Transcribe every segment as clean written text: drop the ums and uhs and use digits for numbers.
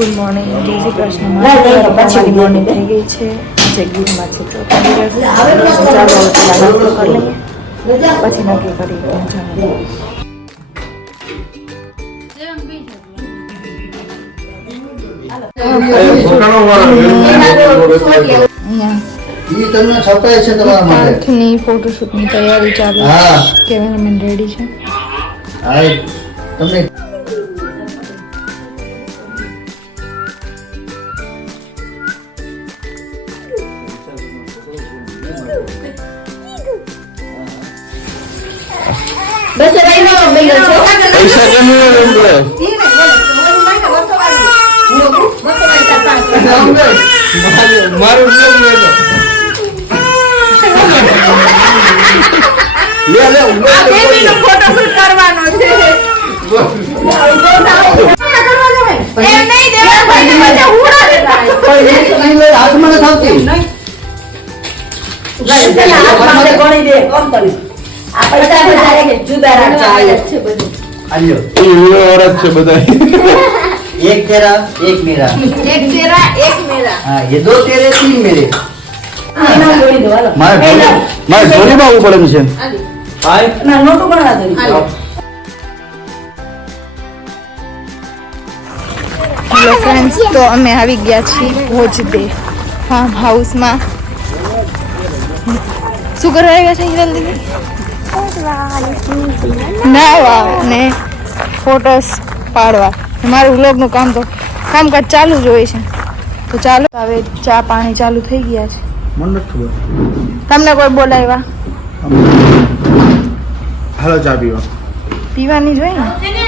Good morning, જય શ્રી કૃષ્ણ. મારી morning થઈ ગઈ છે. આજે ગીરમાંથી ચોથો દિવસ. ચાલો નાસ્તો કરી લઈએ, પછી નક્કી કરી ક્યાં જવાનું. ની ફોટોશૂટની તૈયારી ચાલુ. કેમેરામેન રેડી છે. પૈસા કેમ મારું ફોટોશૂટ કરવાનો છે. एक तेरा एक मेरा, એક તેરા એક મેરા. हाँ ये दो तेरे तीन मेरे. મારે જોડીમાં આવવું પડે છે. હેલો ફ્રેન્ડ્સ, તો અમે આવી ગયા છીએ ભોજદે ફાર્મ હાઉસમાં. શું કરવા આવ્યા છે હિરલ દીદી? નાવા ને ફોટોસ પાડવા. મારું વ્લોગનું કામકાજ ચાલુ જ હોય છે. તો ચાલો, હવે ચા પાણી ચાલુ થઈ ગયા છે. મને નથી ખબર. તમને કોઈ બોલાવ્યા? હાલો ચા પીવા. પીવાની જોઈએ ને.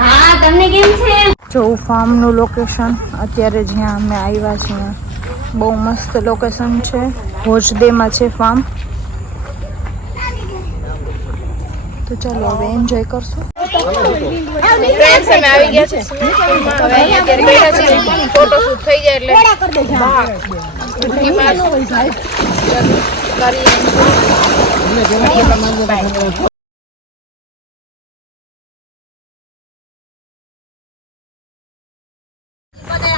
હા, તમને કેમ છે? જો ફાર્મનું લોકેશન અત્યારે જ્યાં અમે આવ્યા છીએ, બહુ મસ્ત લોકેશન છે. ભોજદેમાં છે ફાર્મ. તો ચાલો હવે એન્જોય કરશું. ફ્રેન્ડ્સ અમે આવી ગયા છે સ્વિમિંગ પૂલમાં. હવે અહીંયા અત્યારે બેઠા છે. ફોટોશૂટ થઈ જાય એટલે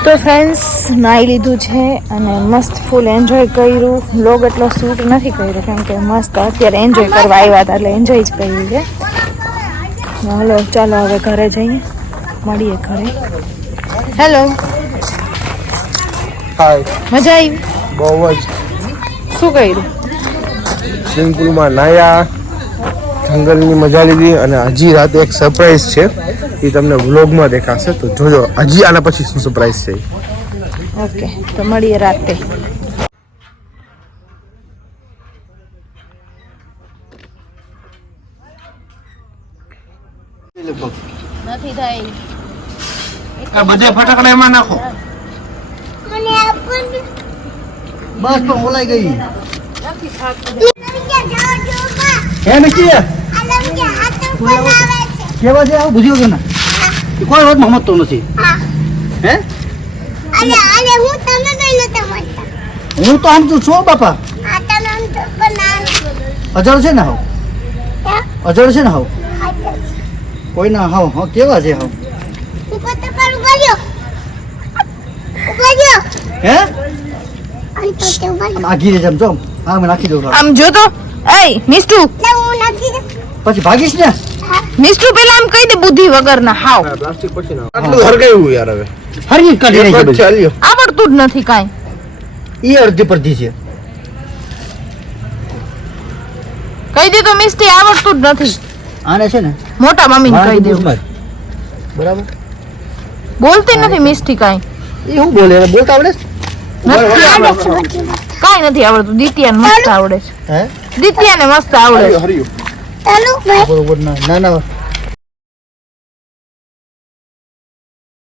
તો ફ્રેન્ડ્સ નાહી લીધું છે અને મસ્ત ફૂલ એન્જોય કર્યું. વ્લોગ એટલો શૂટ નથી કર્યો કેમ કે મસ્ત અત્યારે એન્જોય કરવા આવ્યા હતા એટલે એન્જોય જ કર્યું છે. હલો ચાલો હવે ઘરે જઈએ, મળીએ ઘરે. હેલો, હાય. મજા આવી? બહુ જ. શું કર્યું? સ્વિમિંગ પુલમાં નાયા, જંગલની મજા લીધી અને હજી રાતે એક સરપ્રાઈઝ છે. એ તમને વ્લોગમાં દેખાશે, તો જોજો હજી આના પછી શું સરપ્રાઈઝ છે. ઓકે, તો મળીએ રાતે. નથી થાય. આ બધે ફટાકડા એમાં નાખો. बस तो बोला गई નથી થાતું. है नकी केवा जे आव बुझ्यो ना कोई रोज मोहम्मद तो નથી હે અલે હું તમે કઈ નતા મળતા. હું તો આમ તો છો બાપા. આ તમે આમ તો બનાન અજળ છે ને હાવ, અજળ છે ને હાવ, કોઈ ના હાવ હા કેવા છે હાવ. હું પત્તા પર ઉભર્યો હે અને તો તે ઉભર્યો આગી રે જમ જો હા મેં નાખી દઉં. આમ જો તો. એય મિસ્ટુ, એટલે હું નાખી દે. પછી ભાગીશ ને. મિસ્ટુ પેલા આમ કહી દે બુદ્ધિ વગરના હાવ. પ્લાસ્ટિક પછી ના આટલું હરગાયું યાર. હવે હરી કાઢી નાખી બધું. ચાલ્યો. આવડતું જ નથી કાંઈ. ઈ અડધી પડધી છે. કહી દે તો મિસ્ટી આવડતું જ નથી. આને છે ને મોટા મમ્મીને કહી દેવું. બરાબર બોલતી નથી મિસ્ટી કાંઈ. એ હું બોલે બોલતા આવડે નથી આવડતું. કાંઈ નથી આવડતું. દિત્યાને મસ્ત આવડે છે. હે દિત્યાને મસ્ત આવડે છે. હરિયો ચાલો ભાઈ બરોબર ના ના ના